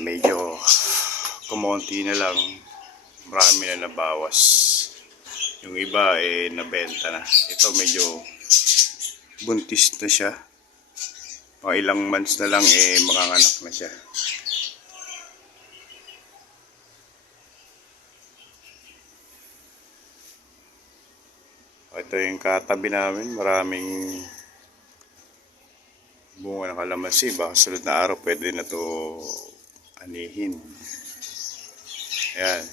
Medyo kumonti na lang, marami na nabawas. Yung iba nabenta na. Ito medyo buntis na siya. Mga ilang months na lang makanganak na siya. Ito yung katabi namin, maraming bunga ng kalamansi. Baka sunod na araw pwede na to anihin. Ayan.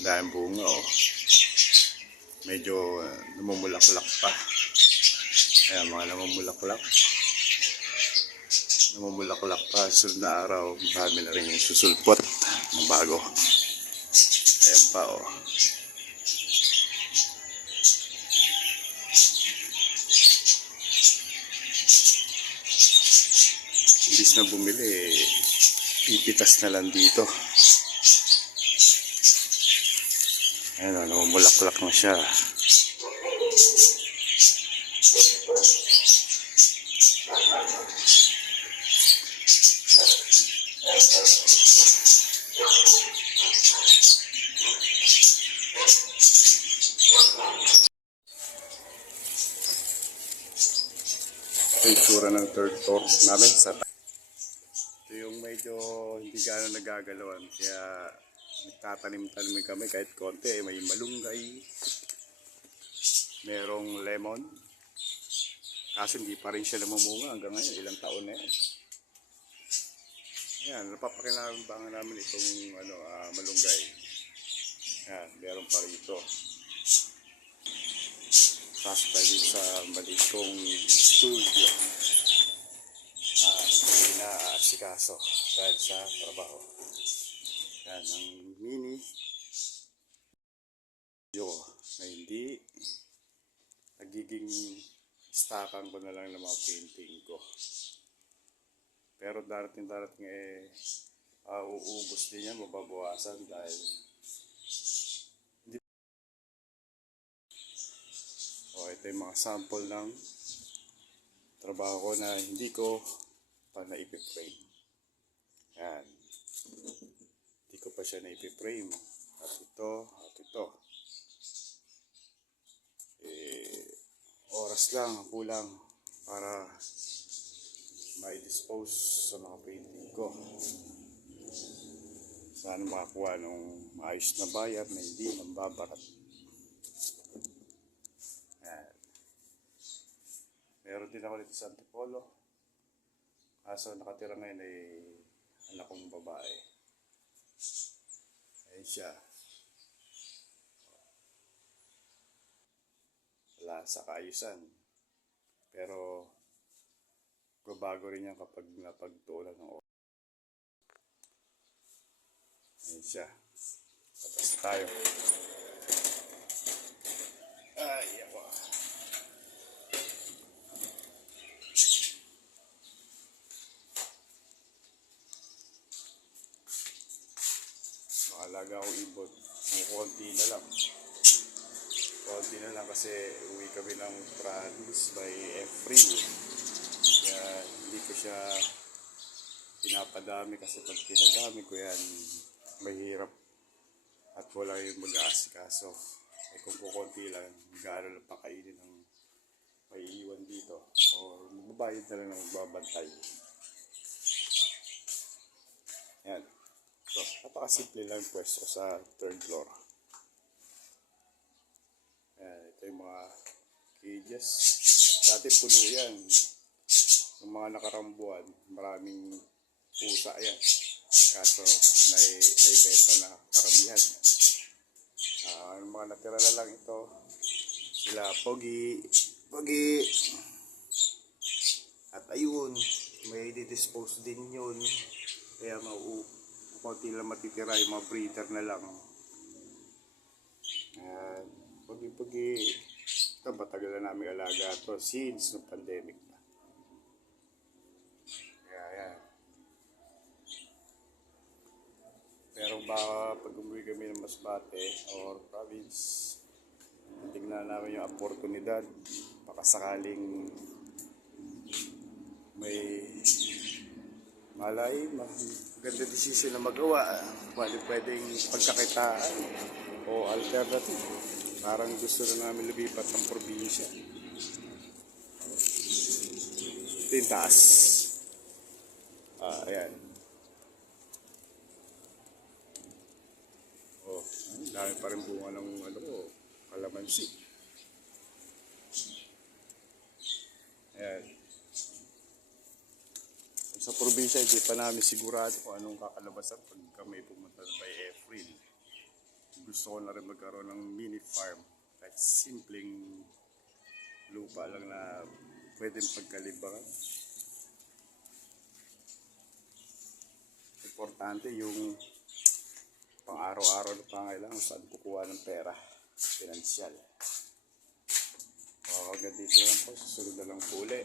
Dahil bunga medyo namumulaklak pa. Ayan, mga namumulaklak pa. Sunod na araw marami na rin yung susulpot ng bago. Ayan pa Imbis na bumili pipitas na lang dito. Ayan, namumulaklak na siya. Ito yung tsura ng third floor namin sa ito yung medyo hindi gano'n nagagalawan, kaya nagtatanim-tanim kami kahit konti. May malunggay, merong lemon, kaso hindi pa rin siya namumunga hanggang ngayon, ilang taon na yan. Ayan, napapakinabangan namin itong malunggay. Ayan, meron pa rito. Pasok tayo sa maliit kong studio. Hindi na asikaso dahil sa trabaho. Yan ang mini studio na hindi nagiging stakan ko na lang ng mga painting ko. Pero darating uubos din yan, mababawasan dahil ito yung mga sample ng trabaho ko na hindi ko pa na-ipi-frame. Yan. Hindi ko pa siya na-ipi-frame. At ito. Oras lang, kulang para ma-dispose sa mga painting ko. Sana makakuha ng maayos na buyer na hindi nambabarat. Meron din ako dito sa Antipolo. Kaso nakatira ngayon ay anak kong babae. Ayan siya. Wala sa kaayusan. Pero babago rin yan kapag napagtuulan ng oras. Ayan siya. Tapos na tayo. Ay, ako. Makalaga ako ibon. Konti na lang kasi uwi kami ng province by April. Kaya hindi ko siya pinapadami kasi pag pinadami ko yan mahirap at wala yung mag-aasikaso. Kung kukunti lang, gaano lang pakainin ang maiiwan dito o magbabayad na lang ng magbabantay. Yan. So, napakasimple lang pwesto sa third floor. Ayan, ito yung mga cages. Dati puno yan. Yung mga nakarambuan, maraming pusa yan. Kaso, naibenta na karamihan. Yung mga natira na lang ito, sila Pogi. At ayun, may didispose din yun. Kaya konti lang matitira, yung mga breeder na lang. Pogi. Ito, matagal na namin alaga ito since no pandemic pa. Kaya yan. Pero baka pag umuwi kami ng Masbate or province, tingnan namin yung oportunidad. Baka sakaling may Malay, maganda decision na magawa. Pwedeng pagkakitaan o alternative. Parang gusto na namin lumipat ng probinsya. Ito yung taas. Ayan. Oh, dami pa rin bunga ng kalamansi. Ayan. Sa probinsya, hindi pa namin sigurado kung anong kakalabasan pag kami pumunta by April. Gusto ko na rin magkaroon ng mini farm. Kahit simpleng lupa lang na pwedeng pagkalibangan. Importante yung pang-araw-araw na pangailangan saan kukuha ng pera. Pinansyal. Hanggang dito lang po. Susunod na lang po ulit.